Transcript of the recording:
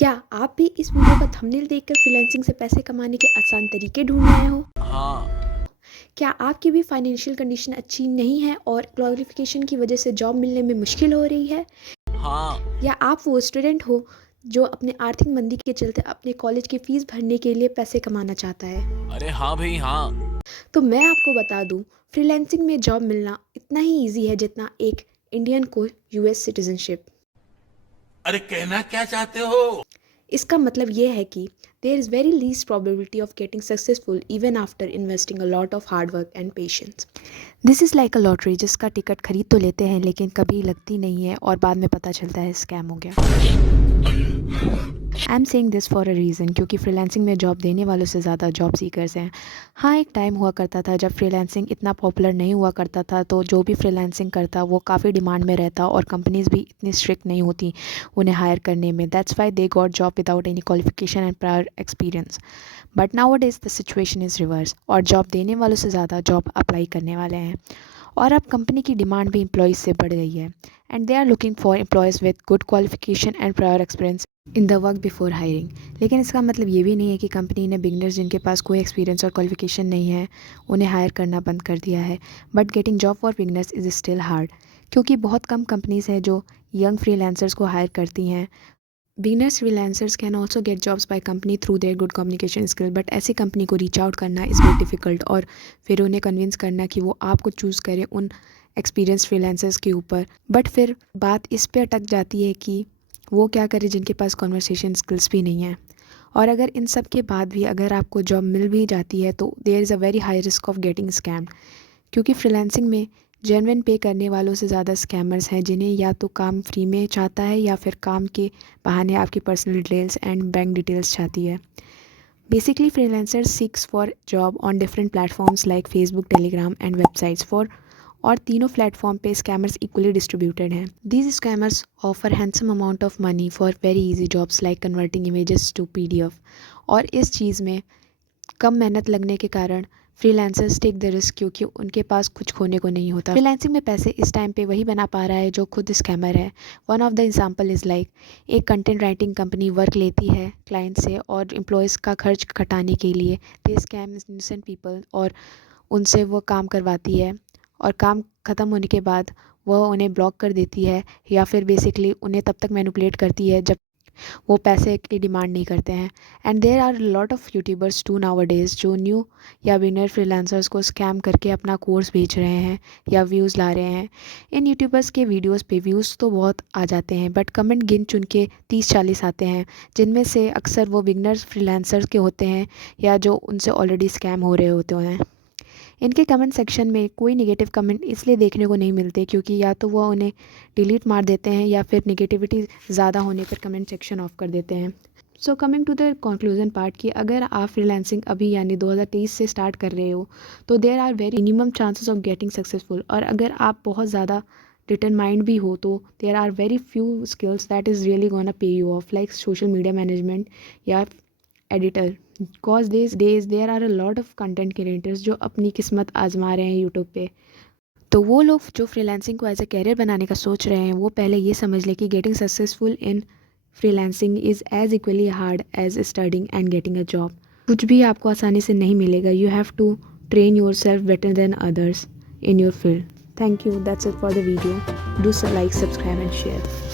क्या आप भी इस वीडियो का थंबनेल देखकर फ्रीलांसिंग से पैसे कमाने के आसान तरीके ढूंढ रहे हो? हाँ। क्या आपकी भी फाइनेंशियल कंडीशन अच्छी नहीं है और क्वालिफिकेशन की वजह से जॉब मिलने में मुश्किल हो रही है? हाँ। या आप वो स्टूडेंट हो जो अपने आर्थिक मंदी के चलते अपने कॉलेज की फीस भरने के लिए पैसे कमाना चाहता है? अरे हाँ भाई हाँ। तो मैं आपको बता दूं, फ्रीलांसिंग में जॉब मिलना इतना ही ईजी है जितना एक इंडियन को यूएस सिटीजनशिप। अरे कहना क्या चाहते हो? इसका मतलब ये है कि there is very least probability of getting successful even after investing a lot of hard work and patience. This is like a lottery जिसका टिकट खरीद तो लेते हैं लेकिन कभी लगती नहीं है और बाद में पता चलता है स्कैम हो गया। I am saying this for a reason क्योंकि फ्रीलांसिंग में जॉब देने वालों से ज़्यादा जॉब सीकर्स हैं। हाँ, एक टाइम हुआ करता था जब फ्रीलांसिंग इतना पॉपुलर नहीं हुआ करता था, तो जो भी फ्रीलांसिंग करता वो काफ़ी डिमांड में रहता और कंपनीज़ भी इतनी स्ट्रिक्ट नहीं होती उन्हें हायर करने में। That's why they got job without any qualification and prior experience. But nowadays the situation is reverse और जॉब देने वालों से ज़्यादा जॉब अप्लाई करने वाले हैं। और अब कंपनी की डिमांड भी एम्प्लॉयज़ से बढ़ गई है and they are looking for employees with good qualification and prior experience in the work before hiring. लेकिन इसका मतलब ये भी नहीं है कि कंपनी ने बिगनर्स जिनके पास कोई एक्सपीरियंस और क्वालिफिकेशन नहीं है उन्हें हायर करना बंद कर दिया है। But getting job for beginners is still hard क्योंकि बहुत कम कंपनीज़ हैं जो यंग फ्रीलांसर्स को हायर करती हैं। Beginners freelancers can also get jobs by company through their good communication skill, but ऐसी कंपनी को रीच आउट करना इज़ वेरी डिफ़िकल्ट और फिर उन्हें कन्विंस करना कि वो आपको चूज़ करें उन एक्सपीरियंस फ्रीलांसर्स के ऊपर। बट फिर बात इस पे अटक जाती है कि वो क्या करें जिनके पास कन्वर्सेशन स्किल्स भी नहीं है। और अगर इन सब के बाद भी अगर आपको जॉब मिल भी जाती है तो there is a very high risk of getting scammed क्योंकि फ्रीलांसिंग में जेन्युइन पे करने वालों से ज़्यादा स्कैमर्स हैं जिन्हें या तो काम फ्री में चाहता है या फिर काम के बहाने आपकी personal details and bank details चाहती है। Basically freelancer seeks for job on different platforms like Facebook, Telegram and websites for और तीनों प्लेटफॉर्म पे स्कैमर्स इक्वली डिस्ट्रीब्यूटेड हैं। These scammers offer handsome amount of money for very easy jobs like converting images to PDF. और इस चीज़ में कम मेहनत लगने के कारण फ्रीलांसर्स टेक द रिस्क क्योंकि उनके पास कुछ खोने को नहीं होता। फ्रीलांसिंग में पैसे इस टाइम पे वही बना पा रहा है जो खुद स्कैमर है। One of the example is like एक कंटेंट राइटिंग कंपनी वर्क लेती है क्लाइंट से और एम्प्लॉयज़ का खर्च घटाने के लिए दे स्कैम इनोसेंट पीपल और उनसे वो काम करवाती है और काम ख़त्म होने के बाद वह उन्हें ब्लॉक कर देती है या फिर बेसिकली उन्हें तब तक मैनिपुलेट करती है जब वो पैसे की डिमांड नहीं करते हैं। And there are lot of YouTubers too nowadays जो न्यू या बिगिनर फ्रीलांसर्स को स्कैम करके अपना कोर्स बेच रहे हैं या व्यूज़ ला रहे हैं। इन यूट्यूबर्स के वीडियोस पे व्यूज़ तो बहुत आ जाते हैं बट कमेंट गिन चुन के 30-40 आते हैं जिनमें से अक्सर वो बिगिनर्स फ्रीलांसर्स के होते हैं या जो उनसे ऑलरेडी स्कैम हो रहे होते हैं। इनके कमेंट सेक्शन में कोई नेगेटिव कमेंट इसलिए देखने को नहीं मिलते क्योंकि या तो वो उन्हें डिलीट मार देते हैं या फिर नेगेटिविटी ज़्यादा होने पर कमेंट सेक्शन ऑफ कर देते हैं। So coming to the conclusion part कि अगर आप फ्रीलांसिंग अभी यानी 2023 से स्टार्ट कर रहे हो तो there are very minimum chances of getting successful. और अगर आप बहुत ज़्यादा डिटरमाइंड भी हो तो there are very few skills that is really gonna pay you of like social media management या editor. Because this days there are a lot of content creators जो अपनी किस्मत आजमा रहे हैं यूट्यूब पे। तो वो लोग जो फ्रीलांसिंग को एज ए कैरियर बनाने का सोच रहे हैं वो पहले ये समझ लें कि getting successful in freelancing is as equally hard as studying and getting a job. कुछ भी आपको आसानी से नहीं मिलेगा। You have to train yourself better than others in your field. Thank you, that's it for the video. Do like, subscribe and share.